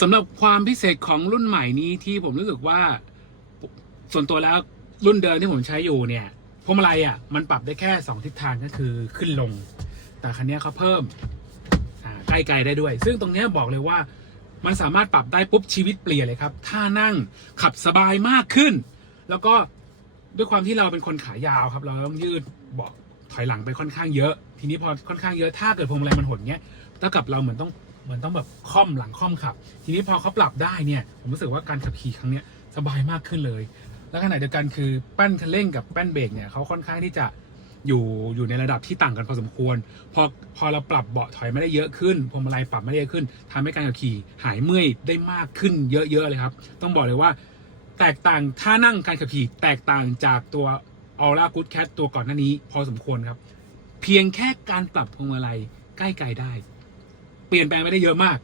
สำหรับความพิเศษของรุ่นใหม่นี้ที่ผมรู้สึกว่า ส่วนตัวแล้วรุ่นเดิมที่ผมใช้อยู่เนี่ยพวงมาลัยอะมันปรับได้แค่ 2 ทิศทางก็คือขึ้นลง แต่คันนี้เขาเพิ่มใกล้ไกลได้ด้วย ซึ่งตรงนี้บอกเลยว่ามันสามารถปรับได้ปุ๊บชีวิตเปลี่ยนเลยครับท่านั่งขับสบายมากขึ้น แล้วก็ด้วยความที่เราเป็นคนขายาวครับ เราต้องยืดเบาะถอยหลังไปค่อนข้างเยอะ ทีนี้พอค่อนข้างเยอะถ้าเกิดพวงมาลัยมันหดเงี้ยเท่ากับเราเหมือนต้อง เหมือนต้องแบบค่อมหลังค่อมขับ ทีนี้พอเขาปรับได้เนี่ย ผมรู้สึกว่าการขับขี่ครั้งเนี้ยสบายมากขึ้นเลย และขณะเดียวกันคือแป้นคันเร่งกับแป้นเบรกเนี่ยเขาค่อนข้างที่จะอยู่อยู่ในระดับที่ต่างกันพอสมควร พอพอเราปรับเบาะถอยไม่ได้เยอะขึ้นพวงมาลัยปรับไม่ได้เยอะขึ้นทำให้การขับขี่หายเมื่อยได้มากขึ้นเยอะๆเลยครับ ต้องบอกเลยว่า แตกต่างท่านั่งการขับขี่แตกต่างจากตัว Aura Good Cat ตัวก่อนหน้านี้ พอสมควรครับ เพียงแค่การปรับพวงมาลัยใกล้ไกลได้ เปลี่ยนแปลงไปได้เยอะมาก